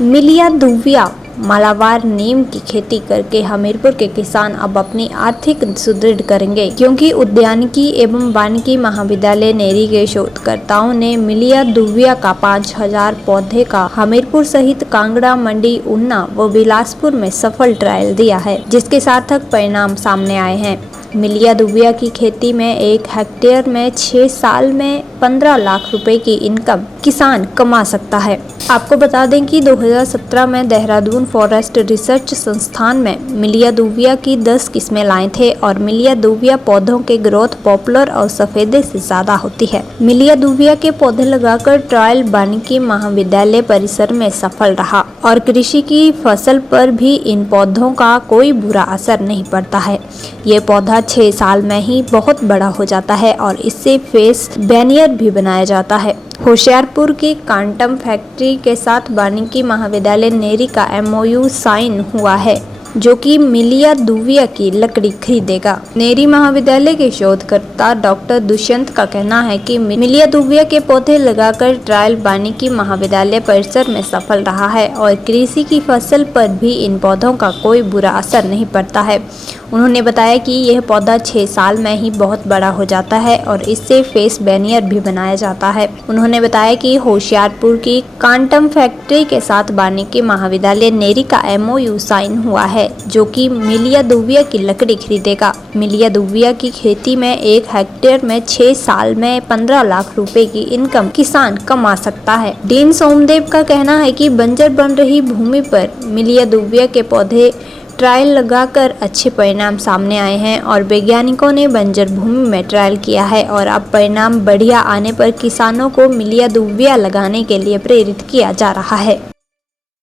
मिलिया दुविया मालाबार नीम की खेती करके हमीरपुर के किसान अब अपनी आर्थिक सुदृढ़ करेंगे, क्योंकि उद्यानिकी एवं वानिकी महाविद्यालय नेरी के शोधकर्ताओं ने मिलिया दुविया का 5000 पौधे का हमीरपुर सहित कांगड़ा, मंडी, ऊना व बिलासपुर में सफल ट्रायल दिया है, जिसके सार्थक परिणाम सामने आए हैं। मिलिया दुविया की खेती में 1 हेक्टेयर में 6 साल में 15 लाख रुपए की इनकम किसान कमा सकता है। आपको बता दें कि 2017 में देहरादून फॉरेस्ट रिसर्च संस्थान में मिलिया दुविया की 10 किस्में लाए थे और मिलिया दुविया पौधों के ग्रोथ पॉपुलर और सफेदे से ज्यादा होती है। मिलिया दुविया के पौधे लगाकर ट्रायल वानिकी महाविद्यालय परिसर में सफल रहा और कृषि की फसल पर भी इन पौधों का कोई बुरा असर नहीं पड़ता है। ये पौधा 6 साल में ही बहुत बड़ा हो जाता है और इससे फेस बैनियर भी बनाया जाता है। होशियारपुर की क्वांटम फैक्ट्री के साथ वानिकी महाविद्यालय नेरी का MOU साइन हुआ है, जो कि मिलिया दुविया की लकड़ी खरीदेगा। नेरी महाविद्यालय के शोधकर्ता डॉक्टर दुष्यंत का कहना है कि मिलिया दुविया के पौधे लगाकर ट्रायल वानिकी महाविद्यालय परिसर में सफल रहा है और कृषि की फसल पर भी इन पौधों का कोई बुरा असर नहीं पड़ता है। उन्होंने बताया कि यह पौधा 6 साल में ही बहुत बड़ा हो जाता है और इससे फेस बैनियर भी बनाया जाता है। उन्होंने बताया कि होशियारपुर की क्वांटम फैक्ट्री के साथ वानिकी महाविद्यालय नेरी का MOU साइन हुआ है, जो कि मिलिया दुविया की लकड़ी खरीदेगा। मिलिया दुविया की खेती में 1 हेक्टेयर में 6 साल में 15 लाख रुपए की इनकम किसान कमा सकता है। डीन सोमदेव का कहना है कि बंजर बन रही भूमि पर मिलिया दुविया के पौधे ट्रायल लगाकर अच्छे परिणाम सामने आए हैं और वैज्ञानिकों ने बंजर भूमि में ट्रायल किया है और अब परिणाम बढ़िया आने पर किसानों को मिलिया दुविया लगाने के लिए प्रेरित किया जा रहा है।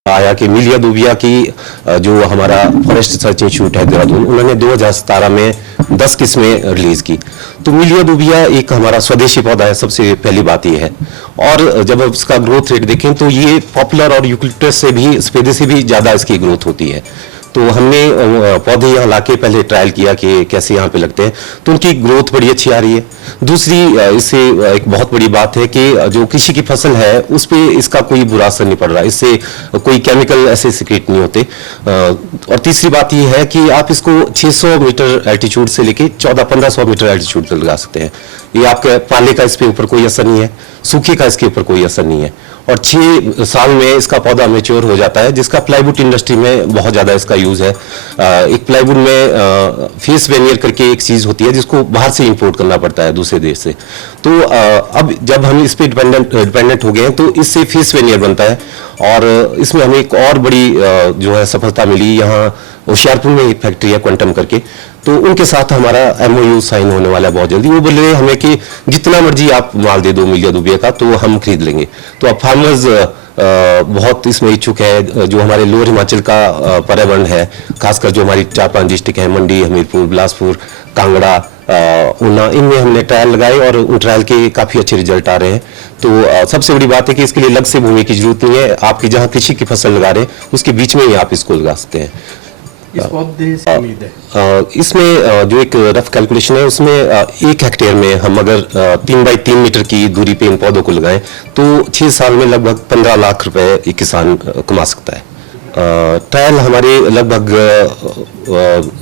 आया कि मिलिया दुविया की जो हमारा फॉरेस्ट रिसर्च इंस्टीट्यूट है देहरादून, उन्होंने 2017 में 10 किस्में रिलीज की। तो मिलिया दुविया एक हमारा स्वदेशी पौधा है, सबसे पहली बात ये है। और जब इसका ग्रोथ रेट देखें तो ये पॉपुलर और यूकलिप्टस से भी, सफेदे से भी ज्यादा इसकी ग्रोथ होती है। तो हमने पौधे यहाँ लाके पहले ट्रायल किया कि कैसे यहाँ पे लगते हैं, तो उनकी ग्रोथ बड़ी अच्छी आ रही है। दूसरी इससे एक बहुत बड़ी बात है कि जो कृषि की फसल है उस पे इसका कोई बुरा असर नहीं पड़ रहा, इससे कोई केमिकल ऐसे सिक्रेट नहीं होते। और तीसरी बात ये है कि आप इसको 600 मीटर एल्टीट्यूड से लेके 1400-1500 मीटर एल्टीट्यूड पर लगा सकते हैं। ये आपके पाले का इसके ऊपर कोई असर नहीं है, सूखे का इसके ऊपर कोई असर नहीं है। और 6 साल में इसका पौधा मैच्योर हो जाता है, जिसका प्लाईवुड इंडस्ट्री में बहुत ज्यादा इसका यूज है। एक प्लाईवुड में फेस वेनियर करके एक चीज होती है जिसको बाहर से इंपोर्ट करना पड़ता है दूसरे देश से। तो अब जब हम इस पे डिपेंडेंट हो गए हैं तो इससे फेस वेनियर बनता है और इसमें हमें एक और बड़ी जो है सफलता मिली। यहाँ होशियारपुर में एक फैक्ट्री है क्वांटम करके, तो उनके साथ हमारा MOU साइन होने वाला है बहुत जल्दी। वो बोल रहे हैं हमें कि जितना मर्जी आप माल दे दो मिलिया दुविया का तो हम खरीद लेंगे। तो अब फार्मर्स बहुत इसमें इच्छुक है। जो हमारे लोअर हिमाचल का पर्यावरण है, खासकर जो हमारी 4-5 डिस्ट्रिक्ट है, मंडी, हमीरपुर, बिलासपुर, कांगड़ा, ऊना, इनमें हमने ट्रायल लगाए और उन ट्रायल के काफी अच्छे रिजल्ट आ रहे हैं। तो सबसे बड़ी बात है कि इसके लिए अलग से भूमि की जरूरत नहीं है। आपकी जहाँ कृषि की फसल लगा रहे हैं उसके बीच में ही आप इसको लगा सकते हैं। इसमें जो एक रफ कैलकुलेशन है उसमें 1 हेक्टेयर में हम अगर 3 बाई 3 मीटर की दूरी पे इन पौधों को लगाएं तो 6 साल में लगभग 15 लाख रुपए एक किसान कमा सकता है। ट्रायल हमारे लगभग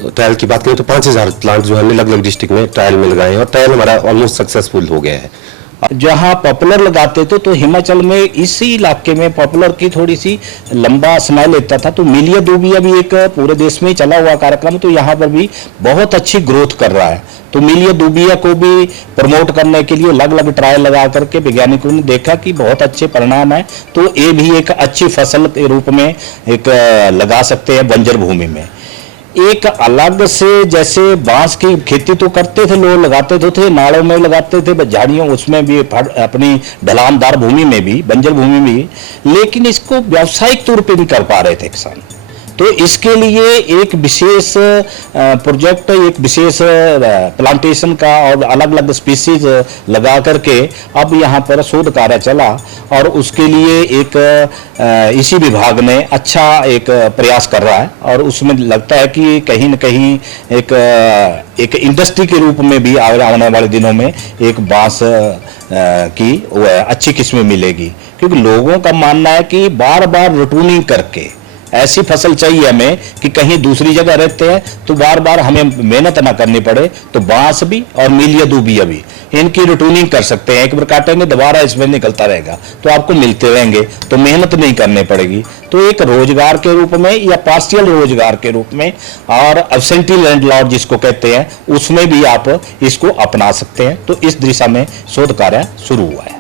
ट्रायल की बात करें तो 5000 प्लांट जो हमने अलग अलग डिस्ट्रिक्ट में ट्रायल में लगाए हैं और ट्रायल हमारा ऑलमोस्ट सक्सेसफुल हो गया है। जहाँ पॉपुलर लगाते थे तो हिमाचल में इसी इलाके में पॉपुलर की थोड़ी सी लंबा समय लेता था, तो मिलिया दुविया भी एक पूरे देश में चला हुआ कार्यक्रम, तो यहाँ पर भी बहुत अच्छी ग्रोथ कर रहा है। तो मिलिया दुविया को भी प्रमोट करने के लिए अलग अलग ट्रायल लगा करके वैज्ञानिकों ने देखा कि बहुत अच्छे परिणाम है, तो ये भी एक अच्छी फसल के रूप में एक लगा सकते हैं बंजर भूमि में। एक अलग से जैसे बांस की खेती तो करते थे लोग, लगाते थे नालों में लगाते थे, झाड़ियों उसमें भी, अपनी ढलानदार भूमि में भी, बंजर भूमि में भी, लेकिन इसको व्यावसायिक तौर पे नहीं कर पा रहे थे किसान। तो इसके लिए एक विशेष प्रोजेक्ट, एक विशेष प्लांटेशन का और अलग अलग स्पीसीज लगा करके अब यहाँ पर शोध कार्य चला और उसके लिए एक इसी विभाग ने अच्छा एक प्रयास कर रहा है और उसमें लगता है कि कहीं न कहीं एक इंडस्ट्री के रूप में भी आने वाले दिनों में एक बांस की अच्छी किस्में मिलेगी, क्योंकि लोगों का मानना है कि बार बार रूटूनिंग करके ऐसी फसल चाहिए हमें कि कहीं दूसरी जगह रहते हैं तो बार बार हमें मेहनत ना करनी पड़े। तो बांस भी और मीलिया दूबिया भी इनकी रूटूनिंग कर सकते हैं, एक बार काटेंगे दोबारा इसमें निकलता रहेगा तो आपको मिलते रहेंगे, तो मेहनत नहीं करनी पड़ेगी। तो एक रोजगार के रूप में या पार्शियल रोजगार के रूप में और एब्सेंटी लैंडलॉर्ड जिसको कहते हैं उसमें भी आप इसको अपना सकते हैं। तो इस दिशा में शोध कार्य शुरू हुआ है।